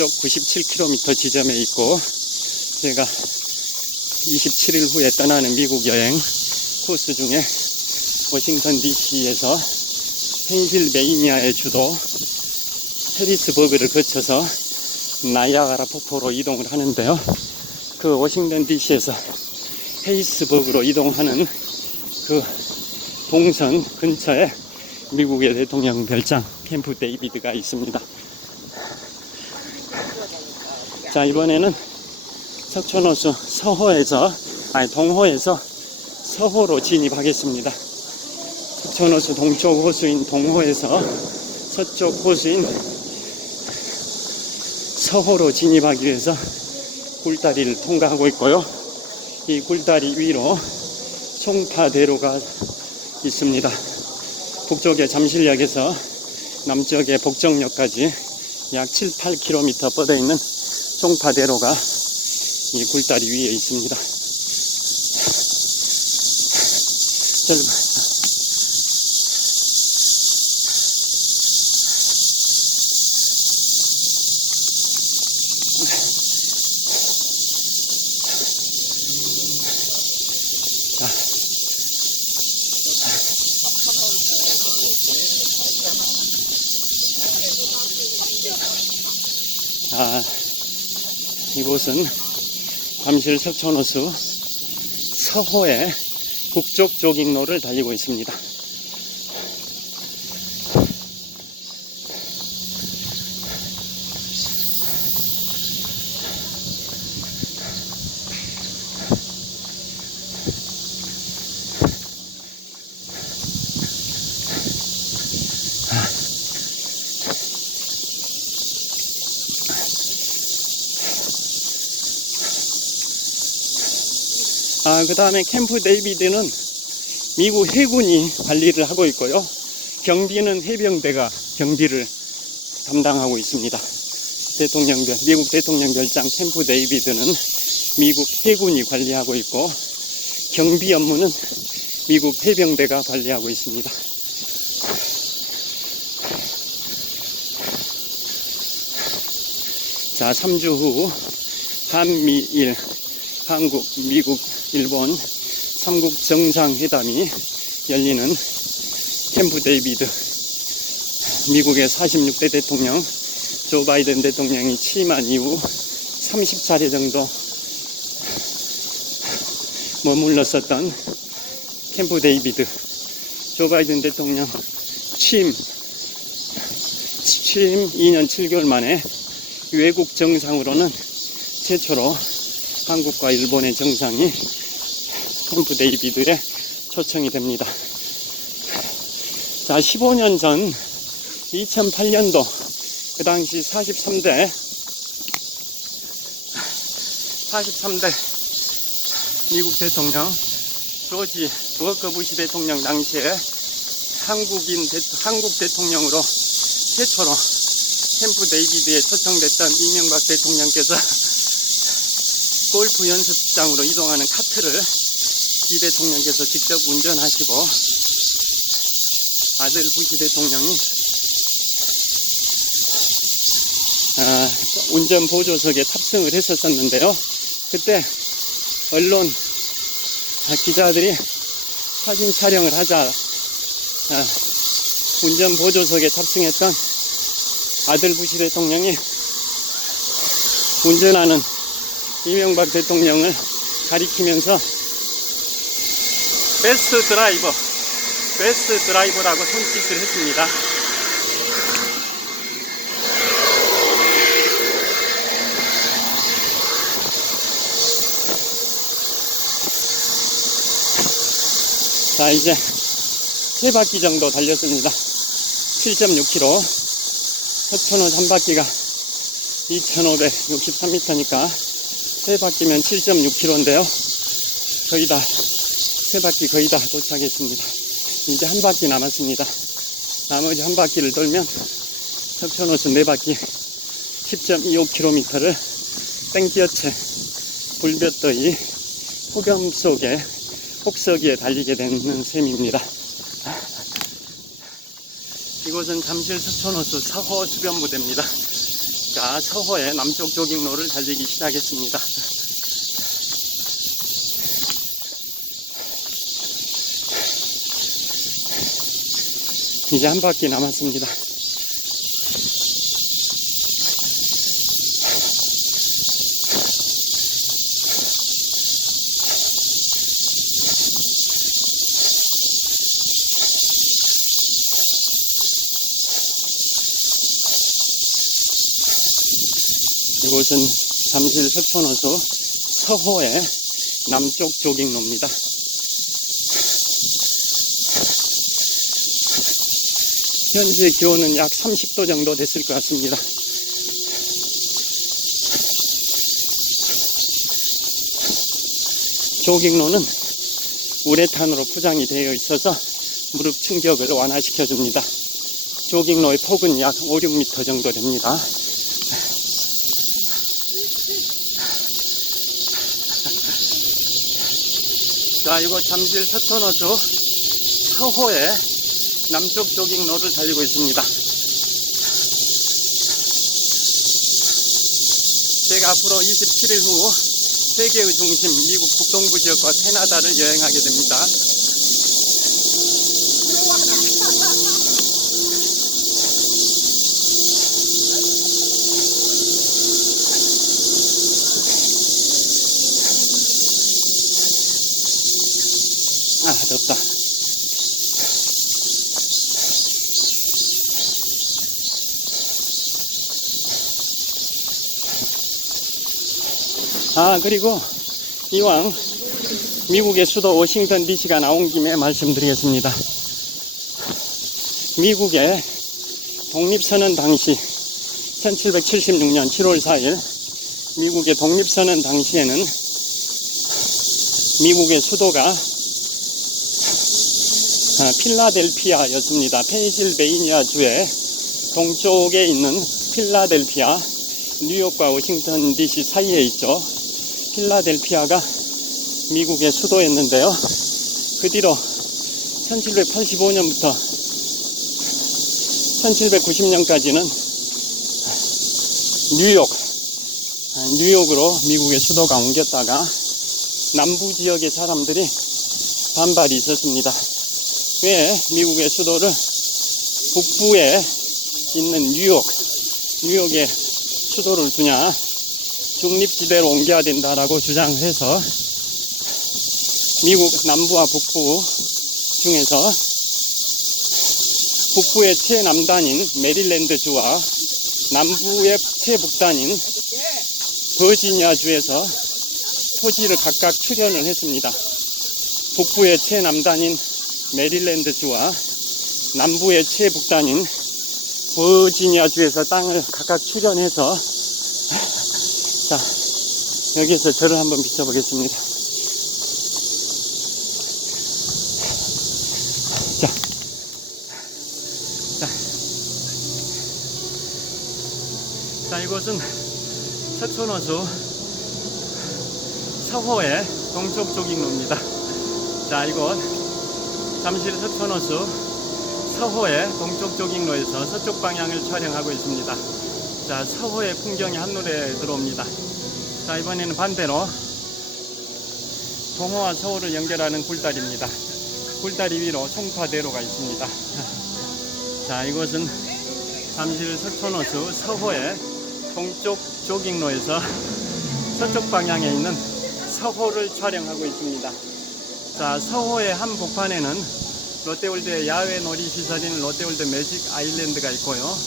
서쪽 97km 지점에 있고, 제가 27일 후에 떠나는 미국 여행 코스 중에 워싱턴 DC에서 펜실베이니아의 주도 해리스버그를 거쳐서 나이아가라 폭포로 이동을 하는데요. 그 워싱턴 DC에서 해리스버그로 이동하는 그 동선 근처에 미국의 대통령 별장 캠프 데이비드가 있습니다. 자, 이번에는 석촌호수 동호에서 서호로 진입하겠습니다. 석촌호수 동쪽 호수인 동호에서 서쪽 호수인 서호로 진입하기 위해서 굴다리를 통과하고 있고요. 이 굴다리 위로 송파대로가 있습니다. 북쪽의 잠실역에서 남쪽의 복정역까지 약 7, 8km 뻗어 있는 송파대로가 이 굴다리 위에 있습니다. 이곳은 잠실 석촌호수 서호의 북쪽 조깅로를 달리고 있습니다. 그 다음에 캠프 데이비드는 미국 해군이 관리를 하고 있고요. 경비는 해병대가 경비를 담당하고 있습니다. 미국 대통령 별장 캠프 데이비드는 미국 해군이 관리하고 있고, 경비 업무는 미국 해병대가 관리하고 있습니다. 자, 3주 후 한미일, 한국, 미국, 일본 3국 정상회담이 열리는 캠프 데이비드, 미국의 46대 대통령 조 바이든 대통령이 취임한 이후 30차례 정도 머물렀었던 캠프 데이비드, 조 바이든 대통령 취임 2년 7개월 만에 외국 정상으로는 최초로 한국과 일본의 정상이 캠프 데이비드에 초청이 됩니다. 자, 15년 전 2008년도 그 당시 43대 미국 대통령 조지 버거 부시 대통령 당시에 한국 대통령으로 최초로 캠프 데이비드에 초청됐던 이명박 대통령께서 골프 연습장으로 이동하는 카트를 이 대통령께서 직접 운전하시고 아들 부시 대통령이 운전 보조석에 탑승을 했었는데요. 그때 언론 기자들이 사진 촬영을 하자 운전 보조석에 탑승했던 아들 부시 대통령이 운전하는 이명박 대통령을 가리키면서 베스트 드라이버라고 손짓을 했습니다. 자, 이제 3바퀴 정도 달렸습니다. 7.6km. 석촌호수 한 바퀴가 2563m니까 3바퀴면 7.6km인데요. 거의 다, 3바퀴 거의 다 도착했습니다. 이제 한 바퀴 남았습니다. 나머지 한 바퀴를 돌면 석촌호수 4바퀴 10.25km를 땡볕에 불볕더위 폭염 속에 폭서기에 달리게 되는 셈입니다. 이곳은 잠실 석촌호수 서호 수변부대입니다. 자, 서호의 남쪽 조깅로를 달리기 시작했습니다. 이제 한 바퀴 남았습니다. 이곳은 잠실 석촌호수 서호의 남쪽 조깅로입니다. 현재 기온은 약 30도 정도 됐을 것 같습니다. 조깅로는 우레탄으로 포장이 되어 있어서 무릎 충격을 완화시켜 줍니다. 조깅로의 폭은 약 5, 6m 정도 됩니다. 자, 이곳 잠실 석촌호수 서호의 남쪽 조깅로를 달리고 있습니다. 제가 앞으로 27일 후 세계의 중심 미국 북동부 지역과 캐나다를 여행하게 됩니다. 아, 덥다. 그리고 이왕 미국의 수도 워싱턴 DC가 나온 김에 말씀드리겠습니다. 미국의 독립선언 당시 1776년 7월 4일 미국의 독립선언 당시에는 미국의 수도가 필라델피아였습니다. 펜실베이니아 주의 동쪽에 있는 필라델피아, 뉴욕과 워싱턴 DC 사이에 있죠. 필라델피아가 미국의 수도였는데요. 그 뒤로 1785년부터 1790년까지는 뉴욕으로 미국의 수도가 옮겼다가 남부 지역의 사람들이 반발이 있었습니다. 왜 미국의 수도를 북부에 있는 뉴욕에 수도를 두냐, 중립지대로 옮겨야 된다라고 주장을 해서 미국 남부와 북부 중에서 북부의 최남단인 메릴랜드주와 남부의 최북단인 버지니아주에서 토지를 각각 출연을 했습니다. 북부의 최남단인 메릴랜드주와 남부의 최북단인 버지니아주에서 땅을 각각 출연해서 자, 여기에서 저를 한번 비춰보겠습니다. 자, 이곳은 석촌호수 서호의 동쪽 조깅로입니다. 자, 이곳 잠실 석촌호수 서호의 동쪽 조깅로에서 서쪽 방향을 촬영하고 있습니다. 자, 서호의 풍경이 한눈에 들어옵니다. 자, 이번에는 반대로 동호와 서호를 연결하는 굴다리입니다. 굴다리 위로 송파대로가 있습니다. 자, 이곳은 잠실 석촌호수 서호의 동쪽 조깅로에서 서쪽 방향에 있는 서호를 촬영하고 있습니다. 자, 서호의 한 복판에는 롯데월드의 야외 놀이시설인 롯데월드 매직 아일랜드가 있고요.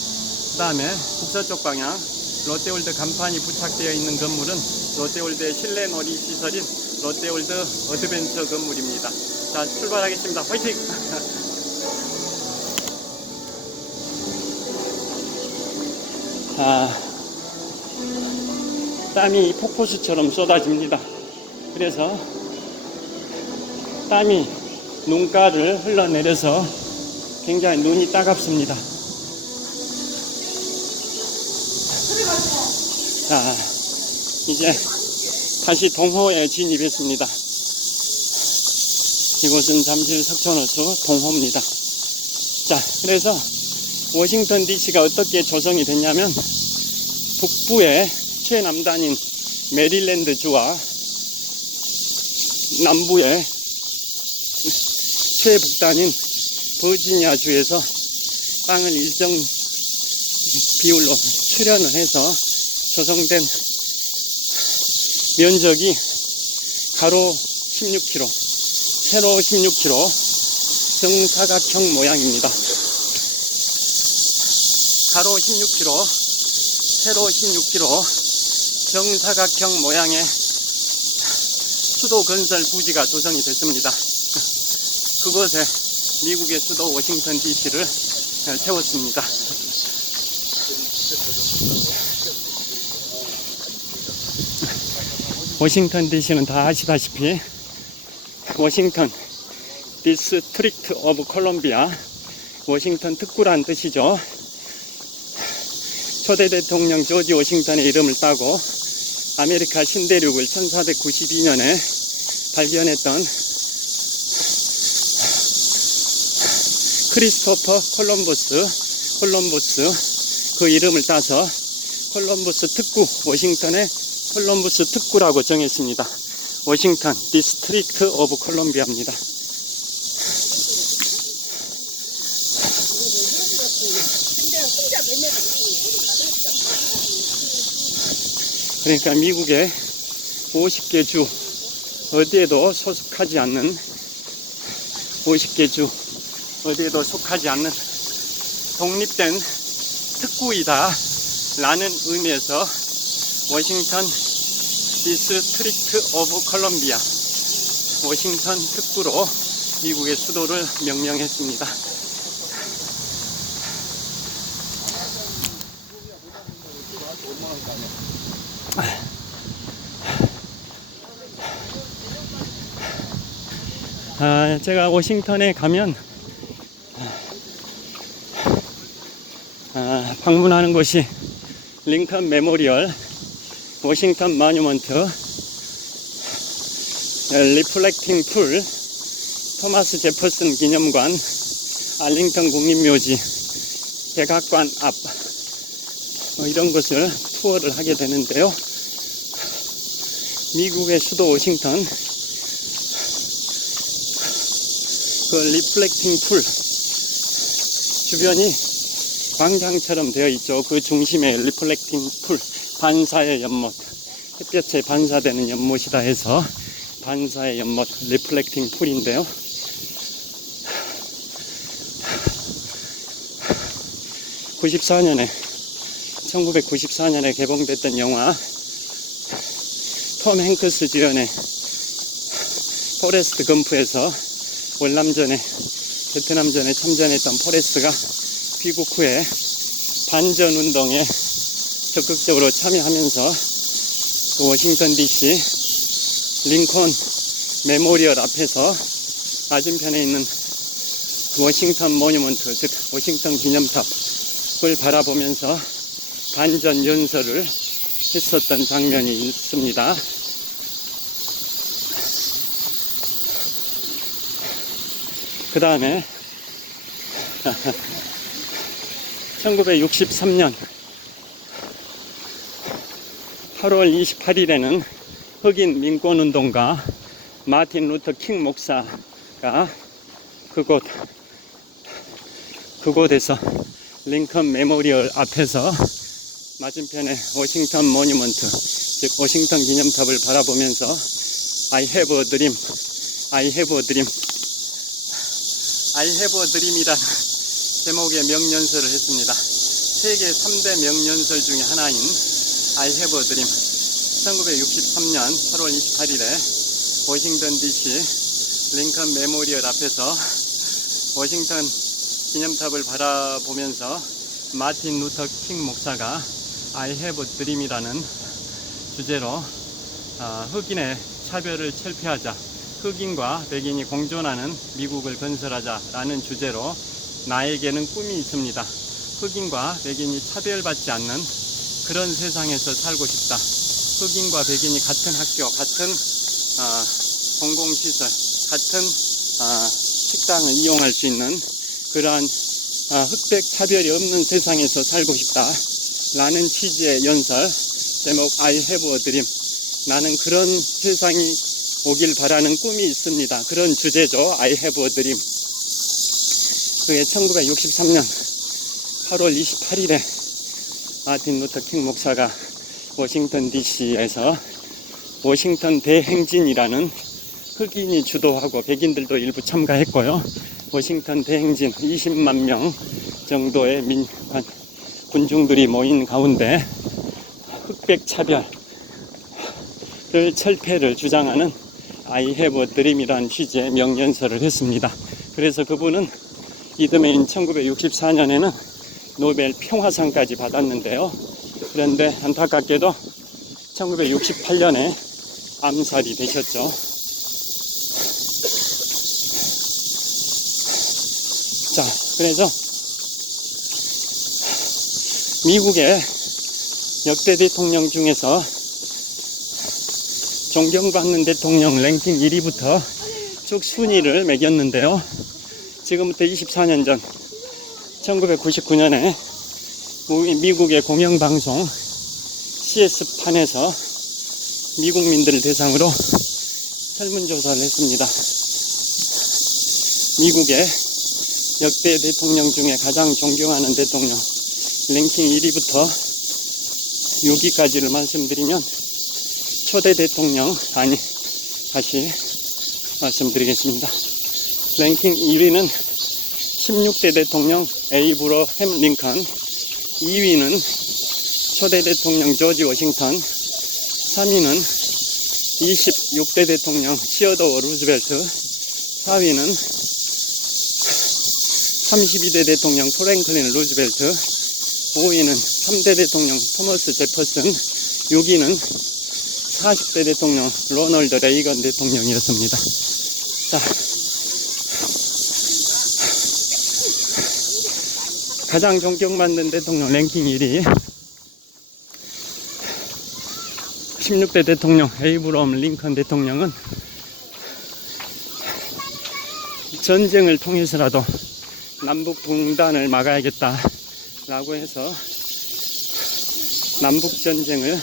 그 다음에 북서쪽 방향 롯데월드 간판이 부착되어 있는 건물은 롯데월드의 실내 놀이시설인 롯데월드 어드벤처 건물입니다. 자, 출발하겠습니다. 화이팅! 땀이 폭포수처럼 쏟아집니다. 그래서 땀이 눈가를 흘러내려서 굉장히 눈이 따갑습니다. 자, 이제 다시 동호에 진입했습니다. 이곳은 잠실 석촌호수 동호입니다. 자, 그래서 워싱턴 DC가 어떻게 조성이 됐냐면 북부의 최남단인 메릴랜드주와 남부의 최북단인 버지니아주에서 땅을 일정 비율로 출현을 해서 조성된 면적이 가로 16km, 세로 16km, 정사각형 모양입니다. 가로 16km, 세로 16km, 정사각형 모양의 수도 건설 부지가 조성이 됐습니다. 그곳에 미국의 수도 워싱턴 DC를 세웠습니다. 워싱턴 DC는 다 아시다시피 워싱턴 디스트릭트 오브 콜롬비아, 워싱턴 특구란 뜻이죠. 초대 대통령 조지 워싱턴의 이름을 따고 아메리카 신대륙을 1492년에 발견했던 크리스토퍼 콜럼버스 그 이름을 따서 콜럼버스 특구, 워싱턴의 콜럼버스 특구라고 정했습니다. 워싱턴 디스트릭트 오브 콜롬비아입니다. 그러니까 미국의 50개 주 어디에도 소속하지 않는 50개 주 어디에도 속하지 않는 독립된 특구이다 라는 의미에서 워싱턴 디스트릭트 오브 콜롬비아, 워싱턴 특구로 미국의 수도를 명명했습니다. 제가 워싱턴에 가면 방문하는 곳이 링컨 메모리얼, 워싱턴 마뉴먼트, 리플렉팅 풀, 토마스 제퍼슨 기념관, 알링턴 국립묘지, 백악관 앞 이런 것을 투어를 하게 되는데요. 미국의 수도 워싱턴 그 리플렉팅 풀 주변이 광장처럼 되어 있죠. 그 중심에 리플렉팅 풀, 반사의 연못, 햇볕에 반사되는 연못이다 해서 반사의 연못, 리플렉팅 풀인데요. (1994년에) 개봉됐던 영화 톰 행크스 주연의 포레스트 검프에서 월남전에 베트남전에 참전했던 포레스트가 귀국 후에 반전운동에 적극적으로 참여하면서 그 워싱턴 DC 링컨 메모리얼 앞에서 맞은편에 있는 워싱턴 모뉴먼트, 즉 워싱턴 기념탑을 바라보면서 반전 연설을 했었던 장면이 있습니다. 그 다음에 1963년 8월 28일에는 흑인 민권운동가 마틴 루터 킹 목사가 그곳에서 링컨 메모리얼 앞에서 맞은편에 워싱턴 모뉴먼트, 즉 워싱턴 기념탑을 바라보면서 I have a dream, I have a dream, I have a dream이라는 제목의 명연설을 했습니다. 세계 3대 명연설 중에 하나인 I have a dream. 1963년 8월 28일에 워싱턴 DC 링컨 메모리얼 앞에서 워싱턴 기념탑을 바라보면서 마틴 루터 킹 목사가 I have a dream이라는 주제로 흑인의 차별을 철폐하자, 흑인과 백인이 공존하는 미국을 건설하자라는 주제로 나에게는 꿈이 있습니다. 흑인과 백인이 차별받지 않는 그런 세상에서 살고 싶다. 흑인과 백인이 같은 학교, 같은 공공시설, 같은 식당을 이용할 수 있는 그러한 흑백 차별이 없는 세상에서 살고 싶다. 라는 취지의 연설, 제목 I have a dream. 나는 그런 세상이 오길 바라는 꿈이 있습니다. 그런 주제죠. I have a dream. 그게 1963년 8월 28일에 마틴 루터 킹 목사가 워싱턴 DC에서 워싱턴 대행진이라는 흑인이 주도하고 백인들도 일부 참가했고요. 워싱턴 대행진 20만 명 정도의 군중들이 모인 가운데 흑백 차별을 철폐를 주장하는 I have a dream이라는 취지의 명연설을 했습니다. 그래서 그분은 이듬해인 1964년에는 노벨 평화상까지 받았는데요. 그런데 안타깝게도 1968년에 암살이 되셨죠. 자, 그래서 미국의 역대 대통령 중에서 존경받는 대통령 랭킹 1위부터 쭉 순위를 매겼는데요. 지금부터 24년 전 1999년에 미국의 공영방송 CS판에서 미국민들을 대상으로 설문조사를 했습니다. 미국의 역대 대통령 중에 가장 존경하는 대통령 랭킹 1위부터 6위까지를 말씀드리면 초대 대통령, 다시 말씀드리겠습니다. 랭킹 1위는 16대 대통령 에이브러햄 링컨, 2위는 초대 대통령 조지 워싱턴, 3위는 26대 대통령 시어도어 루즈벨트, 4위는 32대 대통령 프랭클린 루즈벨트, 5위는 3대 대통령 토머스 제퍼슨, 6위는 40대 대통령 로널드 레이건 대통령이었습니다. 자, 가장 존경받는 대통령 랭킹 1위 16대 대통령 에이브러함 링컨 대통령은 전쟁을 통해서라도 남북 분단을 막아야겠다라고 해서 남북전쟁을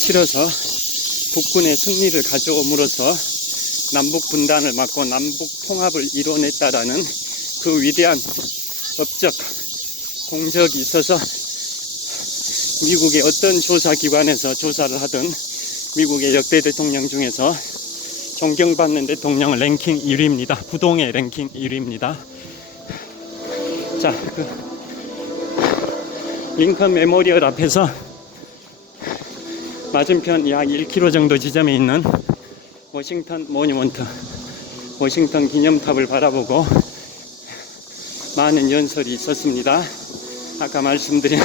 치러서 국군의 승리를 가져옴으로써 남북 분단을 막고 남북 통합을 이뤄냈다라는 그 위대한 업적, 공적이 있어서 미국의 어떤 조사기관에서 조사를 하든 미국의 역대 대통령 중에서 존경받는 대통령 랭킹 1위입니다. 부동의 랭킹 1위입니다. 자, 링컨 메모리얼 앞에서 맞은편 약 1km 정도 지점에 있는 워싱턴 모뉴먼트, 워싱턴 기념탑을 바라보고 많은 연설이 있었습니다. 아까 말씀드린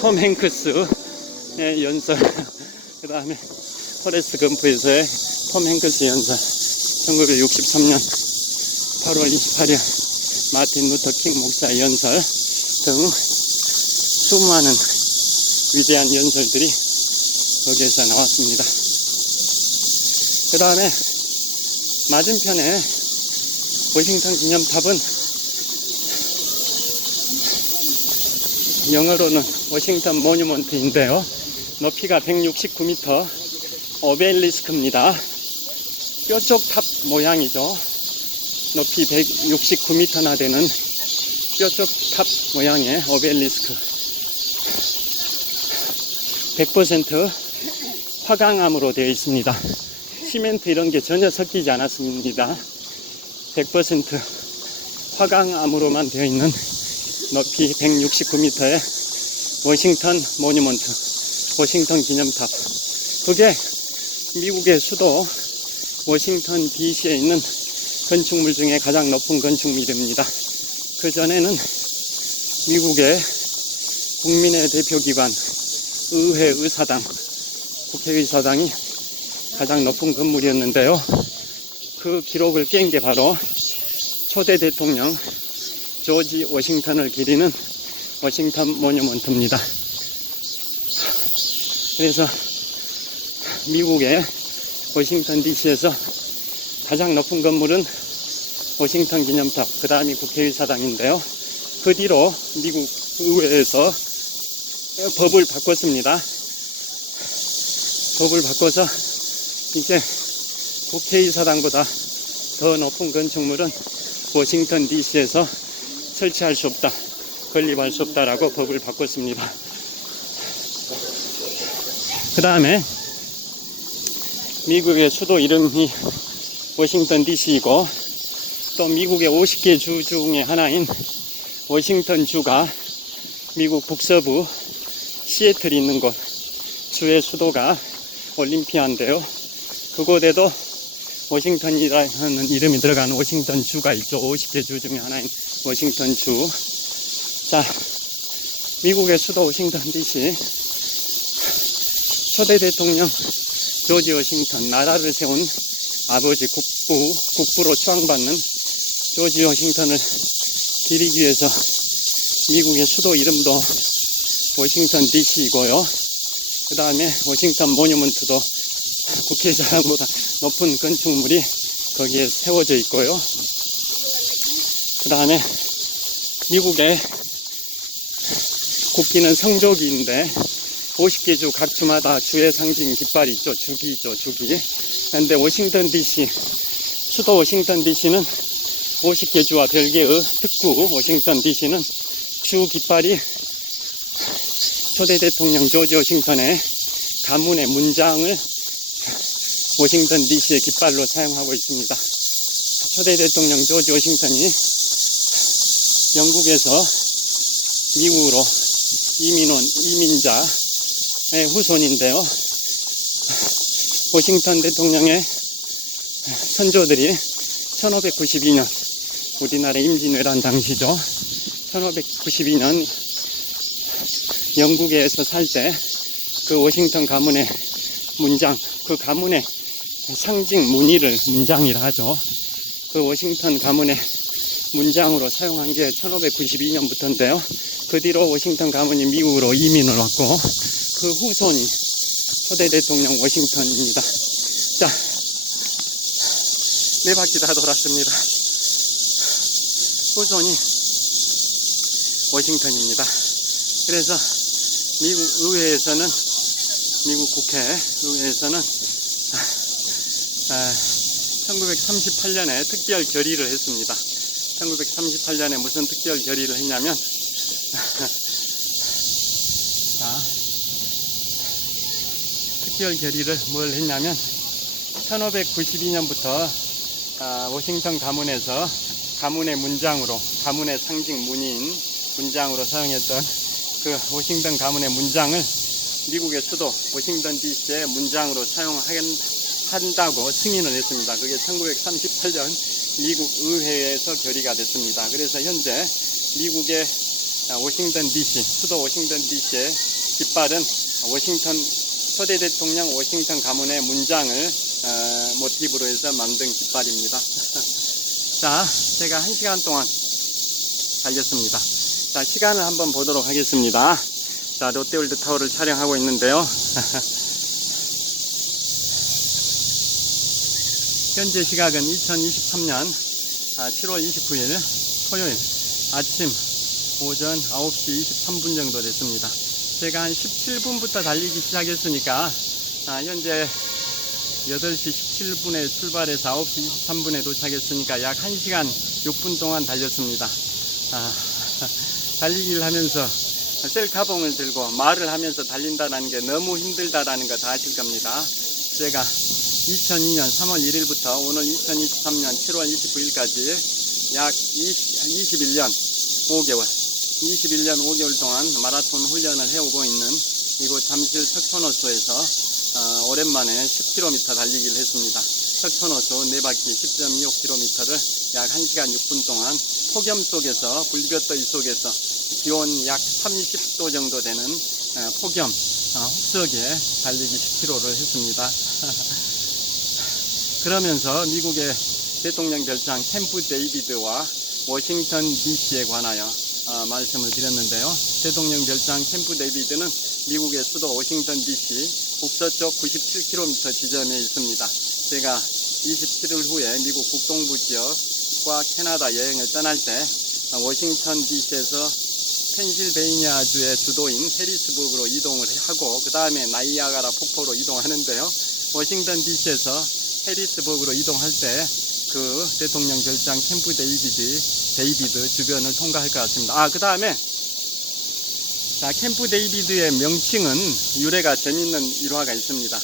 톰 행크스의 연설, 그 다음에 포레스트 검프에서의 톰 행크스 연설, 1963년 8월 28일 마틴 루터 킹 목사의 연설 등 수많은 위대한 연설들이 거기에서 나왔습니다. 그 다음에 맞은편에 워싱턴 기념탑은 영어로는 워싱턴 모뉴먼트인데요. 높이가 169m, 오벨리스크입니다. 뾰족탑 모양이죠. 높이 169m나 되는 뾰족탑 모양의 오벨리스크. 100% 화강암으로 되어 있습니다. 시멘트 이런 게 전혀 섞이지 않았습니다. 100% 화강암으로만 되어 있는 높이 169m의 워싱턴 모뉴먼트, 워싱턴 기념탑. 그게 미국의 수도 워싱턴 DC에 있는 건축물 중에 가장 높은 건축물입니다. 그 전에는 미국의 국민의 대표기관 의회 의사당, 국회의사당이 가장 높은 건물이었는데요. 그 기록을 깬 게 바로 초대 대통령 조지 워싱턴을 기리는 워싱턴 모뉴먼트입니다. 그래서 미국의 워싱턴 DC에서 가장 높은 건물은 워싱턴 기념탑, 그 다음이 국회의사당인데요. 그 뒤로 미국 의회에서 법을 바꿨습니다. 법을 바꿔서 이제 국회의사당보다 더 높은 건축물은 워싱턴 DC에서 설치할 수 없다, 건립할 수 없다라고 법을 바꿨습니다. 그 다음에 미국의 수도 이름이 워싱턴 DC이고, 또 미국의 50개 주 중에 하나인 워싱턴 주가 미국 북서부 시애틀이 있는 곳, 주의 수도가 올림피아인데요. 그곳에도 워싱턴이라는 이름이 들어가는 워싱턴 주가 있죠. 50개 주 중에 하나인 워싱턴 주. 자, 미국의 수도 워싱턴 DC, 초대 대통령 조지 워싱턴, 나라를 세운 아버지, 국부로 추앙받는 조지 워싱턴을 기리기 위해서 미국의 수도 이름도 워싱턴 DC이고요. 그 다음에 워싱턴 모뉴먼트도 국회의사당보다 높은 건축물이 거기에 세워져 있고요. 그 다음에 미국의 국기는 성조기인데 50개 주, 각 주마다 주의 상징 깃발이 있죠. 주기죠, 주기. 그런데 워싱턴 DC, 수도 워싱턴 DC는 50개 주와 별개의 특구 워싱턴 DC는 주 깃발이 초대 대통령 조지 워싱턴의 가문의 문장을 워싱턴 DC의 깃발로 사용하고 있습니다. 초대 대통령 조지 워싱턴이 영국에서 미국으로 이민온 이민자의 후손인데요. 워싱턴 대통령의 선조들이 1592년, 우리나라 임진왜란 당시죠. 1592년 영국에서 살 때 그 워싱턴 가문의 문장, 그 가문의 상징 무늬를 문장이라 하죠. 그 워싱턴 가문의 문장으로 사용한 게 1592년부터인데요. 그 뒤로 워싱턴 가문이 미국으로 이민을 왔고, 그 후손이 초대 대통령 워싱턴입니다. 자, 네 바퀴 다 돌았습니다. 후손이 워싱턴입니다. 그래서 미국 의회에서는, 미국 국회 의회에서는 1938년에 특별 결의를 했습니다. 1938년에 무슨 특별 결의를 했냐면 자, 특별 결의를 뭘 했냐면 1592년부터 워싱턴 가문에서 가문의 문장으로, 가문의 상징 무늬인 문장으로 사용했던 그 워싱턴 가문의 문장을 미국의 수도 워싱턴 DC의 문장으로 사용한다고 승인을 했습니다. 그게 1938년 미국 의회에서 결의가 됐습니다. 그래서 현재 미국의 워싱턴 DC, 수도 워싱턴 DC의 깃발은 워싱턴, 초대 대통령 워싱턴 가문의 문장을 모티브로 해서 만든 깃발입니다. 자, 제가 1시간 동안 달렸습니다. 자, 시간을 한번 보도록 하겠습니다. 자, 롯데월드 타워를 촬영하고 있는데요. 현재 시각은 2023년 7월 29일 토요일 아침 오전 9시 23분 정도 됐습니다. 제가 한 17분부터 달리기 시작했으니까 현재 8시 17분에 출발해서 9시 23분에 도착했으니까 약 1시간 6분 동안 달렸습니다. 달리기를 하면서 셀카봉을 들고 말을 하면서 달린다는 게 너무 힘들다라는 거 다 아실 겁니다. 제가 2002년 3월 1일부터 오늘 2023년 7월 29일까지 약 21년 5개월 5개월 동안 마라톤 훈련을 해오고 있는 이곳 잠실 석촌호수에서 오랜만에 10km 달리기를 했습니다. 석촌호수 4바퀴 10.25km를 약 1시간 6분 동안 폭염 속에서, 불볕더위 속에서 기온 약 30도 정도 되는 폭염 흡석에 달리기 10km를 했습니다. 그러면서 미국의 대통령 별장 캠프 데이비드와 워싱턴 DC에 관하여 말씀을 드렸는데요. 대통령 별장 캠프 데이비드는 미국의 수도 워싱턴 DC 북서쪽 97km 지점에 있습니다. 제가 27일 후에 미국 북동부 지역과 캐나다 여행을 떠날 때 워싱턴 DC에서 펜실베이니아주의 주도인 해리스버그로 이동을 하고 그 다음에 나이아가라 폭포로 이동하는데요. 워싱턴 DC에서 해리스버그로 이동할 때 그 대통령 별장 캠프 데이비드 주변을 통과할 것 같습니다. 그 다음에 자, 캠프 데이비드의 명칭은 유래가 재밌는 일화가 있습니다.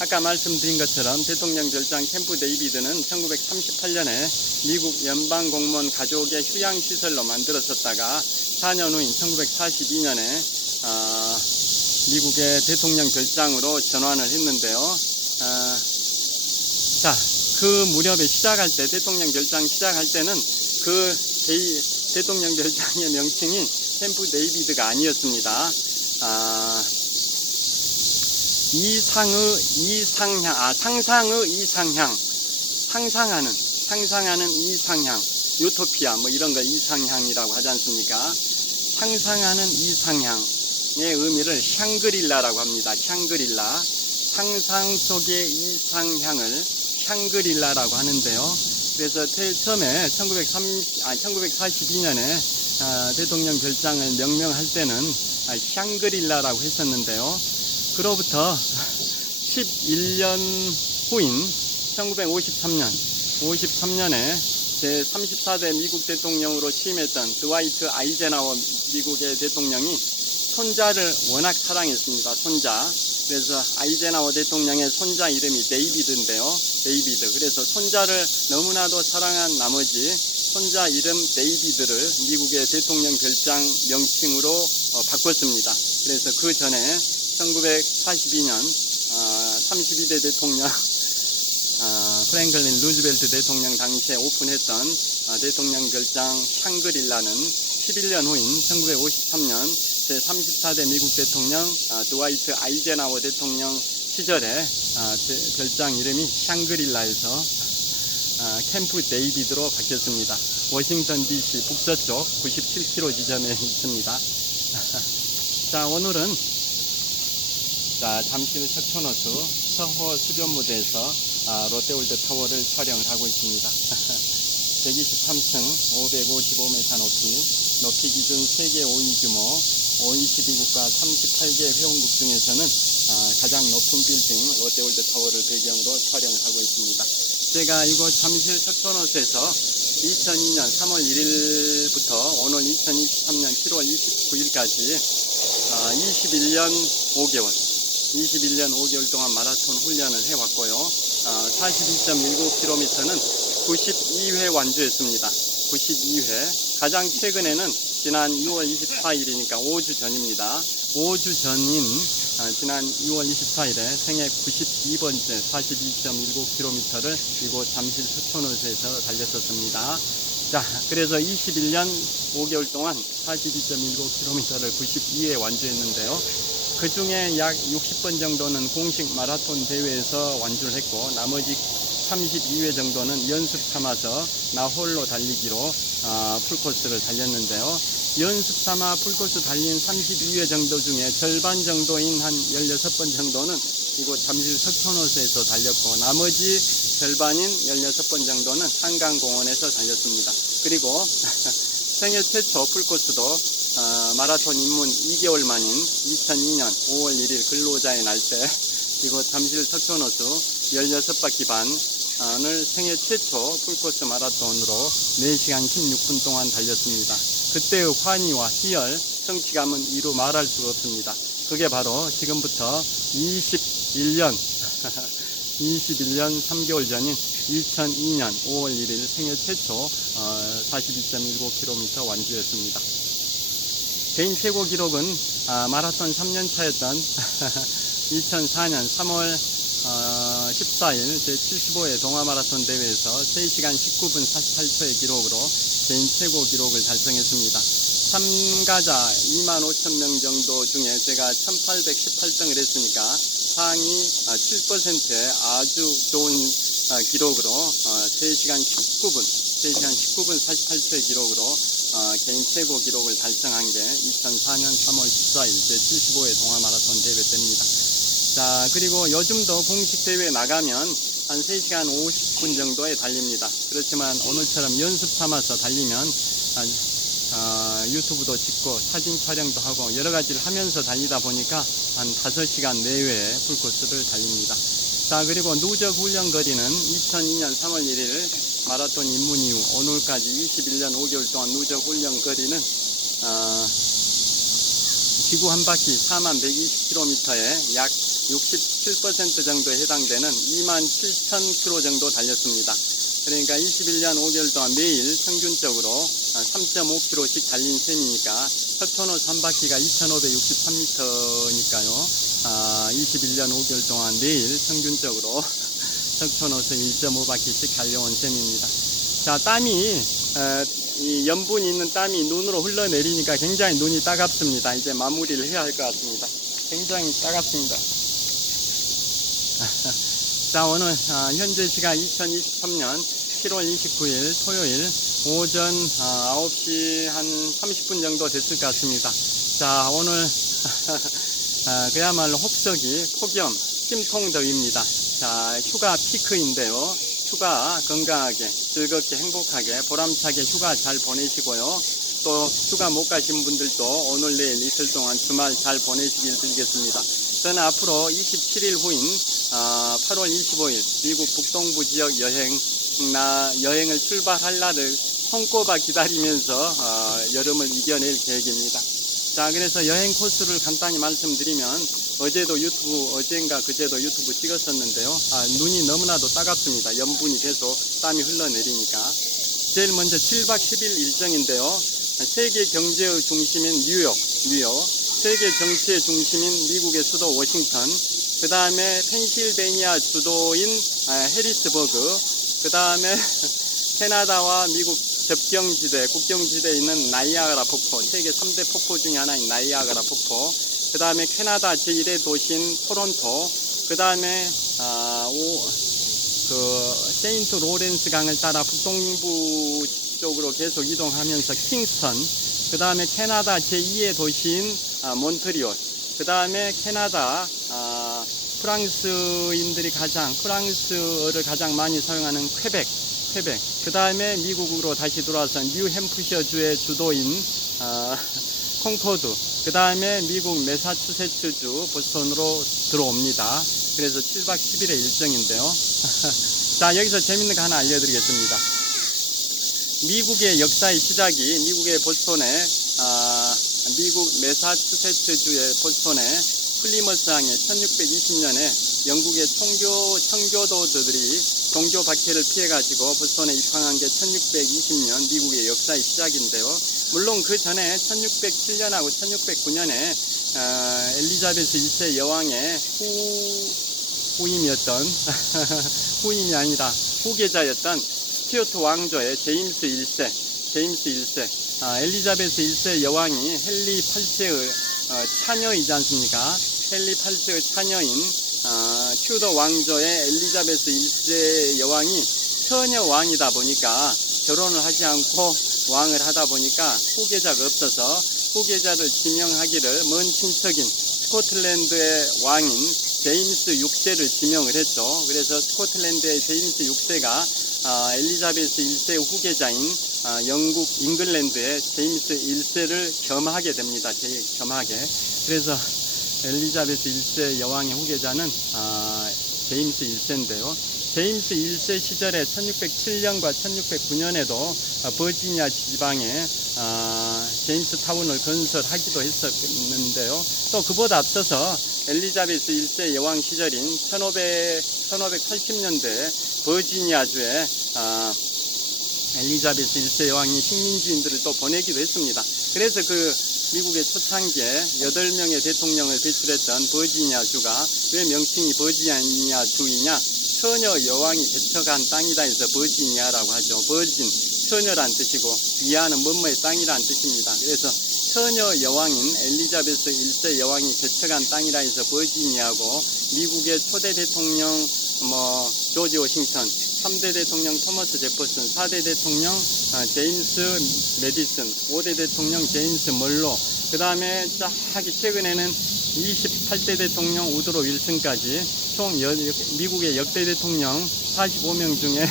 아까 말씀드린 것처럼 대통령 별장 캠프 데이비드는 1938년에 미국 연방공무원 가족의 휴양시설로 만들어졌다가 4년 후인 1942년에 미국의 대통령 별장으로 전환을 했는데요. 자, 그 무렵에 시작할 때, 대통령 별장 시작할 때는 그 대통령 별장의 명칭이 캠프 데이비드가 아니었습니다. 상상의 이상향, 상상하는 이상향, 유토피아 뭐 이런 거 이상향이라고 하지 않습니까? 상상하는 이상향의 의미를 샹그릴라라고 합니다. 샹그릴라, 상상 속의 이상향을 샹그릴라라고 하는데요. 그래서 처음에 1942년에 대통령 별장을 명명할 때는 샹그릴라라고 했었는데요. 그로부터 11년 후인 1953년에 제34대 미국 대통령으로 취임했던 드와이트 아이젠하워 미국의 대통령이 손자를 워낙 사랑했습니다. 손자. 그래서 아이젠하워 대통령의 손자 이름이 데이비드인데요. 데이비드. 그래서 손자를 너무나도 사랑한 나머지 손자 이름 데이비드를 미국의 대통령 별장 명칭으로 바꿨습니다. 그래서 그 전에 1942년 32대 대통령 프랭클린 루즈벨트 대통령 당시에 오픈했던 대통령 별장 샹그릴라는 11년 후인 1953년 제34대 미국 대통령 드와이트 아이젠하워 대통령 시절에 별장 이름이 샹그릴라에서 캠프 데이비드로 바뀌었습니다. 워싱턴 DC 북서쪽 97km 지점에 있습니다. 자, 오늘은 잠실 석촌호수 서호 수변무대에서 롯데월드 타워를 촬영을 하고 있습니다. 123층 555m 높이 기준 세계 5위 규모 OECD 국가 38개 회원국 중에서는 가장 높은 빌딩 롯데월드 타워를 배경으로 촬영을 하고 있습니다. 제가 이곳 잠실 석촌호수에서 2002년 3월 1일부터 오늘 2023년 7월 29일까지 21년 5개월 동안 마라톤 훈련을 해왔고요. 42.19km는 92회 완주했습니다. 92회. 가장 최근에는 지난 2월 24일이니까 5주 전입니다. 5주 전인 지난 2월 24일에 생애 92번째 42.19km를 이곳 잠실 석촌호수에서 달렸었습니다. 자, 그래서 21년 5개월 동안 42.19km를 92회 완주했는데요. 그 중에 약 60번 정도는 공식 마라톤 대회에서 완주를 했고 나머지 32회 정도는 연습 삼아서 나 홀로 달리기로 풀코스를 달렸는데요. 연습 삼아 풀코스 달린 32회 정도 중에 절반 정도인 한 16번 정도는 이곳 잠실 석촌호수에서 달렸고 나머지 절반인 16번 정도는 한강공원에서 달렸습니다. 그리고 생애 최초 풀코스도 마라톤 입문 2개월 만인 2002년 5월 1일 근로자의 날 때 이곳 잠실 석촌호수 16바퀴 반을 생애 최초 풀코스 마라톤으로 4시간 16분 동안 달렸습니다. 그때의 환희와 희열, 성취감은 이루 말할 수가 없습니다. 그게 바로 지금부터 21년 3개월 전인 2002년 5월 1일 생애 최초 42.19km 완주였습니다. 개인 최고 기록은 마라톤 3년차였던 2004년 3월 14일 제75회 동아마라톤 대회에서 3시간 19분 48초의 기록으로 개인 최고 기록을 달성했습니다. 참가자 25,000명 정도 중에 제가 1818등을 했으니까 상위 7%의 아주 좋은 기록으로 3시간 19분 48초의 기록으로 개인 최고 기록을 달성한 게 2004년 3월 14일 제75회 동아마라톤 대회 때입니다. 자, 그리고 요즘도 공식 대회에 나가면 한 3시간 50분 정도에 달립니다. 그렇지만 오늘처럼 연습 삼아서 달리면 유튜브도 찍고 사진 촬영도 하고 여러 가지를 하면서 달리다 보니까 한 5시간 내외에 풀코스를 달립니다. 자, 그리고 누적 훈련 거리는 2002년 3월 1일 마라톤 입문 이후 오늘까지 21년 5개월 동안 누적 훈련 거리는 지구 한 바퀴 4120km에 약 67% 정도에 해당되는 27,000km 정도 달렸습니다. 그러니까 21년 5개월 동안 매일 평균적으로 3.5km씩 달린 셈이니까 석촌호수 한 바퀴가 2,563m니까요. 21년 5개월 동안 매일 평균적으로 석촌호수 1.5바퀴씩 달려온 셈입니다. 자, 땀이 이 염분이 있는 땀이 눈으로 흘러내리니까 굉장히 눈이 따갑습니다. 이제 마무리를 해야 할 것 같습니다. 굉장히 따갑습니다. 자, 오늘 현재 시간 2023년 7월 29일 토요일 오전 9시 한 30분 정도 됐을 것 같습니다. 자, 오늘 그야말로 혹서기 폭염 찜통더위입니다. 자, 휴가 피크인데요. 휴가 건강하게 즐겁게 행복하게 보람차게 휴가 잘 보내시고요. 또 휴가 못 가신 분들도 오늘 내일 이틀 동안 주말 잘 보내시길 빌겠습니다. 저는 앞으로 27일 후인 8월 25일 미국 북동부 지역 여행을 출발할 날을 손꼽아 기다리면서 여름을 이겨낼 계획입니다. 자, 그래서 여행 코스를 간단히 말씀드리면 어젠가 그제도 유튜브 찍었었는데요. 눈이 너무나도 따갑습니다. 염분이 계속 땀이 흘러내리니까. 제일 먼저 7박 10일 일정인데요. 세계 경제의 중심인 뉴욕, 세계 정치의 중심인 미국의 수도 워싱턴, 그 다음에 펜실베니아 주도인 해리스버그, 그 다음에 캐나다와 미국 접경지대, 국경지대에 있는 나이아가라 폭포, 세계 3대 폭포 중에 하나인 나이아가라 폭포, 그 다음에 캐나다 제1의 도시인 토론토, 그 다음에 세인트 로렌스 강을 따라 북동부 쪽으로 계속 이동하면서 킹스턴, 그 다음에 캐나다 제2의 도시인 몬트리올, 그 다음에 캐나다 프랑스어를 가장 많이 사용하는 퀘벡, 그 다음에 미국으로 다시 돌아와서 뉴햄프셔 주의 주도인 콩코드, 그 다음에 미국 매사추세츠주 보스턴으로 들어옵니다. 그래서 7박 10일의 일정인데요. 자, 여기서 재밌는 거 하나 알려드리겠습니다. 미국의 역사의 시작이 미국의 보스턴에 미국 매사추세츠주의 보스턴에 플리머스항에 1620년에 영국의 청교도들이 종교 박해를 피해가지고 보스턴에 입항한 게 1620년 미국의 역사의 시작인데요. 물론 그 전에 1607년하고 1609년에 엘리자베스 1세 여왕의 후임이 아니라 후계자였던 스튜어트 왕조의 제임스 1세, 엘리자베스 1세 여왕이 헨리 8세의 차녀이지 않습니까? 헨리 8세의 차녀인 튜더 왕조의 엘리자베스 1세 여왕이 처녀 왕이다 보니까 결혼을 하지 않고 왕을 하다 보니까 후계자가 없어서 후계자를 지명하기를 먼 친척인 스코틀랜드의 왕인 제임스 6세를 지명을 했죠. 그래서 스코틀랜드의 제임스 6세가 엘리자베스 1세의 후계자인 영국 잉글랜드의 제임스 1세를 겸하게 됩니다. 겸하게. 그래서 엘리자베스 1세 여왕의 후계자는 제임스 1세인데요. 제임스 1세 시절에 1607년과 1609년에도 버지니아 지방에 제임스 타운을 건설하기도 했었는데요. 또 그보다 앞서서 엘리자베스 1세 여왕 시절인 1580년대 버지니아주에 엘리자베스 1세 여왕이 식민지인들을 또 보내기도 했습니다. 그래서 그 미국의 초창기에 8명의 대통령을 배출했던 버지니아주가 왜 명칭이 버지니아주이냐? 처녀 여왕이 개척한 땅이다 해서 버지니아라고 하죠. 버진, 처녀란 뜻이고 이하는 뭐뭐의 땅이란 뜻입니다. 그래서 처녀 여왕인 엘리자베스 1세 여왕이 개척한 땅이라 해서 버지니아고, 미국의 초대 대통령 조지 워싱턴, 3대 대통령 토머스 제퍼슨, 4대 대통령 제임스 메디슨, 5대 대통령 제임스 멀로, 그 다음에 최근에는 28대 대통령 우드로 윌슨까지 총 미국의 역대 대통령 45명 중에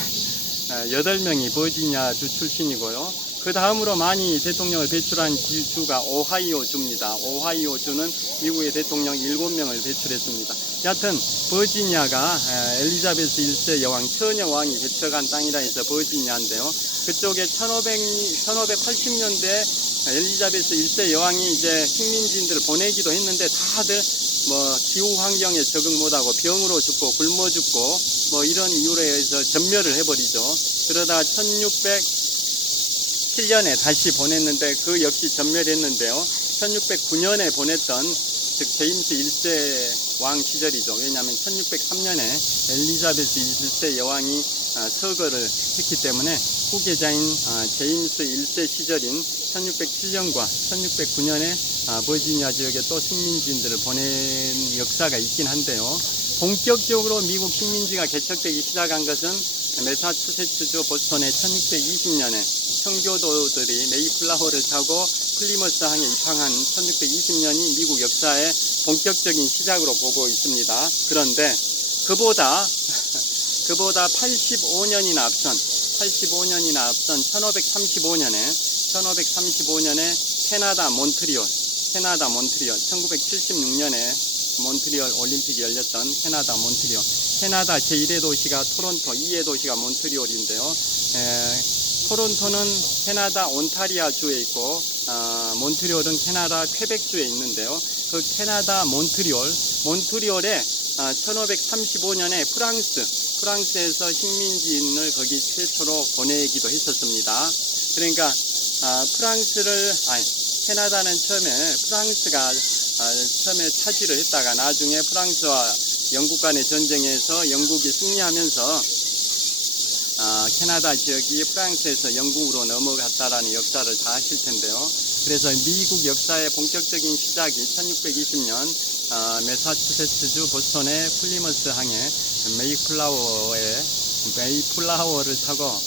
8명이 버지니아주 출신이고요. 그 다음으로 많이 대통령을 배출한 주가 오하이오 주입니다. 오하이오 주는 미국의 대통령 7명을 배출했습니다. 여하튼 버지니아가 엘리자베스 1세 여왕 처녀왕이 개척한 땅이라 해서 버지니아인데요. 그쪽에 1580년대 엘리자베스 1세 여왕이 이제 식민지인들을 보내기도 했는데 다들 뭐 기후 환경에 적응 못하고 병으로 죽고 굶어 죽고 뭐 이런 이유로 해서 전멸을 해버리죠. 그러다가 1607년에 다시 보냈는데 그 역시 전멸했는데요. 1609년에 보냈던 즉 제임스 1세 왕 시절이죠. 왜냐하면 1603년에 엘리자베스 1세 여왕이 서거를 했기 때문에 후계자인 제임스 1세 시절인 1607년과 1609년에 버지니아 지역에 또 식민지인들을 보낸 역사가 있긴 한데요. 본격적으로 미국 식민지가 개척되기 시작한 것은 매사추세츠주 보스턴에 1620년에 청교도들이 메이플라워를 타고 플리머스 항에 입항한 1620년이 미국 역사의 본격적인 시작으로 보고 있습니다. 그런데 그보다 85년이나 앞선 1535년에 캐나다 몬트리올 1976년에 몬트리올 올림픽이 열렸던 캐나다 몬트리올. 캐나다 제1의 도시가 토론토, 2의 도시가 몬트리올인데요. 토론토는 캐나다 온타리아 주에 있고 몬트리올은 캐나다 퀘벡주에 있는데요. 그 캐나다 몬트리올에 1535년에 프랑스에서 식민지인을 거기 최초로 보내기도 했었습니다. 그러니까 캐나다는 처음에 프랑스가 처음에 차지를 했다가 나중에 프랑스와 영국 간의 전쟁에서 영국이 승리하면서 캐나다 지역이 프랑스에서 영국으로 넘어갔다라는 역사를 다 아실 텐데요. 그래서 미국 역사의 본격적인 시작이 1620년 매사추세츠주 보스턴의 플리머스 항에 메이플라워를 타고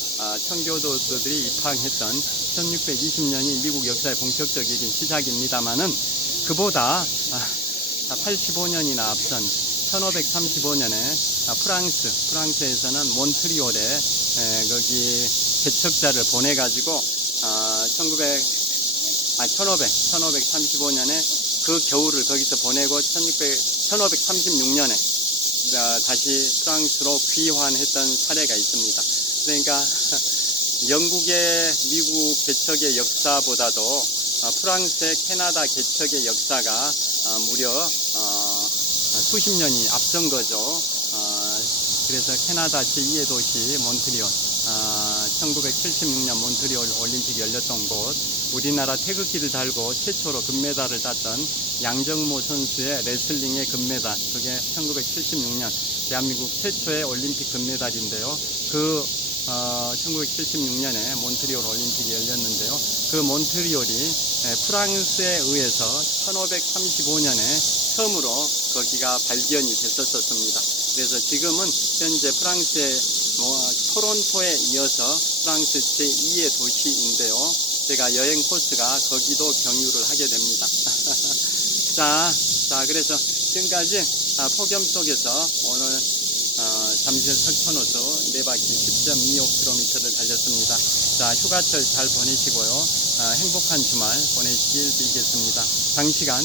청교도들이 입항했던 1620년이 미국 역사의 본격적인 시작입니다만은 그보다 85년이나 앞선 1535년에 프랑스에서는 몬트리올에 거기 개척자를 보내가지고 1535년에 그 겨울을 거기서 보내고 1536년에 다시 프랑스로 귀환했던 사례가 있습니다. 그러니까 영국의 미국 개척의 역사보다도 프랑스의 캐나다 개척의 역사가 무려 수십 년이 앞선 거죠. 그래서 캐나다 제2의 도시 몬트리올, 1976년 몬트리올 올림픽이 열렸던 곳, 우리나라 태극기를 달고 최초로 금메달을 땄던 양정모 선수의 레슬링의 금메달, 그게 1976년 대한민국 최초의 올림픽 금메달인데요. 1976년에 몬트리올 올림픽이 열렸는데요. 그 몬트리올이 프랑스에 의해서 1535년에 처음으로 거기가 발견이 됐었습니다. 그래서 지금은 현재 프랑스의 토론토에 이어서 프랑스 제2의 도시인데요. 제가 여행 코스가 거기도 경유를 하게 됩니다. 자, 그래서 지금까지 폭염 속에서 오늘 잠실 석촌호수 4바퀴 10.25km를 달렸습니다. 자, 휴가철 잘 보내시고요. 행복한 주말 보내시길 빌겠습니다. 장시간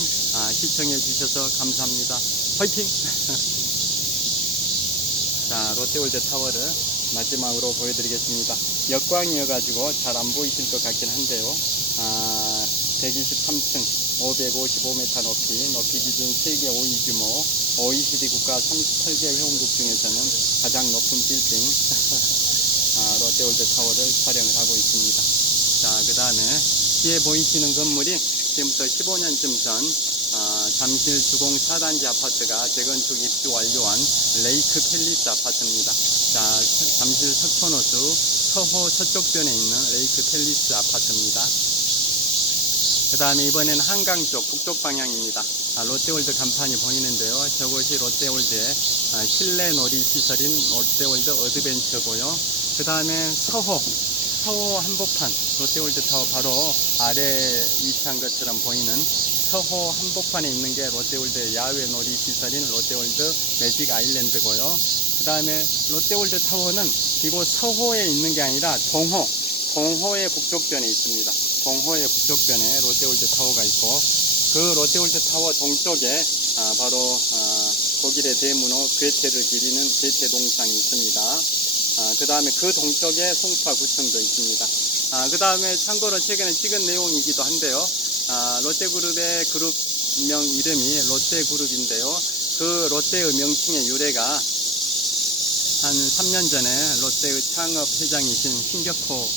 시청해 주셔서 감사합니다. 화이팅! 자, 롯데월드 타워를 마지막으로 보여드리겠습니다. 역광이어가지고 잘 안 보이실 것 같긴 한데요. 123층 555m 높이 기준 세계 5위 규모 OECD 국가 38개 회원국 중에서는 가장 높은 빌딩 롯데월드 타워를 촬영을 하고 있습니다. 자, 그 다음에 뒤에 보이시는 건물이 지금부터 15년쯤 전 잠실 주공 4단지 아파트가 재건축 입주 완료한 레이크 팰리스 아파트입니다. 자, 잠실 석촌호수 서호 서쪽변에 있는 레이크 팰리스 아파트입니다. 그 다음에 이번에는 한강 쪽 북쪽 방향입니다. 롯데월드 간판이 보이는데요. 저곳이 롯데월드의 실내 놀이 시설인 롯데월드 어드벤처고요. 그 다음에 서호 한복판, 롯데월드 타워 바로 아래 위치한 것처럼 보이는 서호 한복판에 있는 게 롯데월드의 야외 놀이 시설인 롯데월드 매직 아일랜드고요. 그 다음에 롯데월드 타워는 이곳 서호에 있는 게 아니라 동호회 북쪽변에 있습니다. 동호회 북쪽변에 롯데월드타워가 있고, 그 롯데월드타워 동쪽에 바로 독일의 대문호 괴테를 기리는 괴테 동상이 있습니다. 그 다음에 그 동쪽에 송파구청도 있습니다. 그 다음에 참고로 최근에 찍은 내용이기도 한데요. 롯데그룹의 그룹명 이름이 롯데그룹인데요. 그 롯데의 명칭의 유래가 한 3년 전에 롯데의 창업회장이신 신격호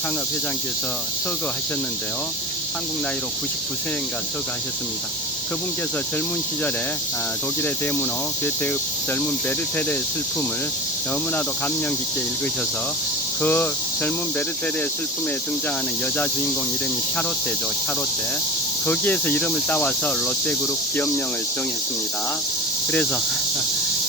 창업회장께서 서거하셨는데요. 한국 나이로 99세인가 서거하셨습니다. 그분께서 젊은 시절에 독일의 대문호 괴테의 젊은 베르테르의 슬픔을 너무나도 감명 깊게 읽으셔서 그 젊은 베르테르의 슬픔에 등장하는 여자 주인공 이름이 샤롯테죠. 샤롯테. 거기에서 이름을 따와서 롯데그룹 기업명을 정했습니다. 그래서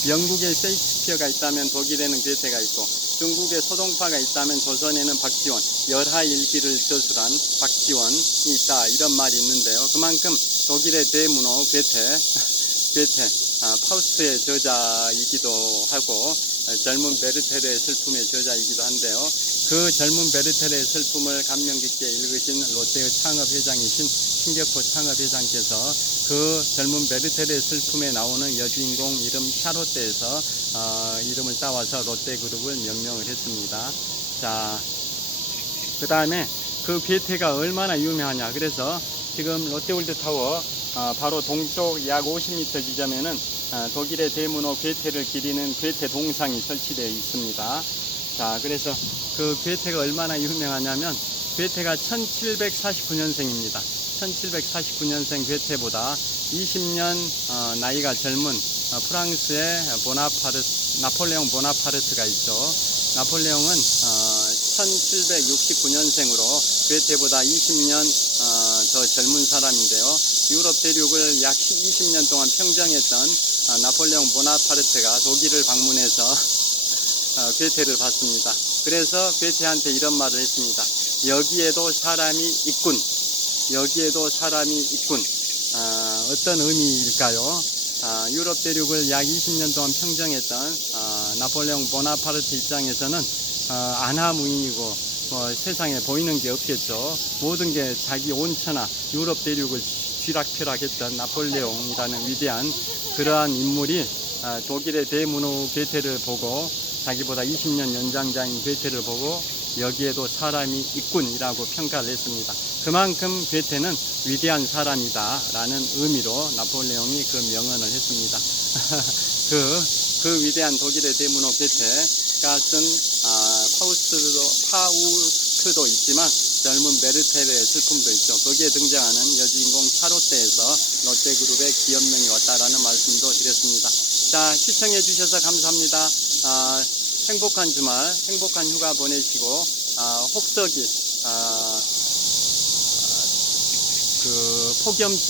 영국에 셰익스피어가 있다면 독일에는 괴테가 있고, 중국에 소동파가 있다면 조선에는 박지원, 열하일기를 저술한 박지원이 있다, 이런 말이 있는데요. 그만큼 독일의 대문호 괴테 파우스트의 저자이기도 하고, 젊은 베르테르의 슬픔의 저자이기도 한데요. 그 젊은 베르테르의 슬픔을 감명 깊게 읽으신 롯데의 창업회장이신 신격호 창업회장께서 그 젊은 베르테르의 슬픔에 나오는 여주인공 이름 샤롯데에서 이름을 따와서 롯데그룹을 명명을 했습니다. 자, 그 다음에 그 괴테가 얼마나 유명하냐. 그래서 지금 롯데월드타워 바로 동쪽 약 50m 지점에는 독일의 대문호 괴테를 기리는 괴테 동상이 설치되어 있습니다. 자, 그래서 그 괴테가 얼마나 유명하냐면, 괴테가 1749년생입니다. 1749년생 괴테보다 20년 나이가 젊은 프랑스의 나폴레옹 보나파르트가 있죠. 나폴레옹은 1769년생으로 괴테보다 20년 더 젊은 사람인데요. 유럽 대륙을 약 20년 동안 평정했던 나폴레옹 보나파르트가 독일을 방문해서 괴테를 봤습니다. 그래서 괴테한테 이런 말을 했습니다. 여기에도 사람이 있군. 여기에도 사람이 있군. 어떤 의미일까요? 유럽 대륙을 약 20년 동안 평정했던 나폴레옹 보나파르트 입장에서는 안하무인이고 세상에 보이는 게 없겠죠. 모든 게 자기 온천하 유럽 대륙을 쥐락펴락했던 나폴레옹이라는 위대한 그러한 인물이 독일의 대문호 괴테를 보고, 자기보다 20년 연장자인 괴테를 보고 여기에도 사람이 있군이라고 평가를 했습니다. 그만큼 괴테는 위대한 사람이다 라는 의미로 나폴레옹이 그 명언을 했습니다. 그 위대한 독일의 대문호 괴테가 쓴 파우스트도 있지만 젊은 베르테르의 슬픔도 있죠. 거기에 등장하는 여주인공 샤롯데에서 롯데그룹의 기업명이 왔다라는 말씀도 드렸습니다. 자, 시청해 주셔서 감사합니다. 행복한 주말, 행복한 휴가 보내시고 혹서기 그 폭염 속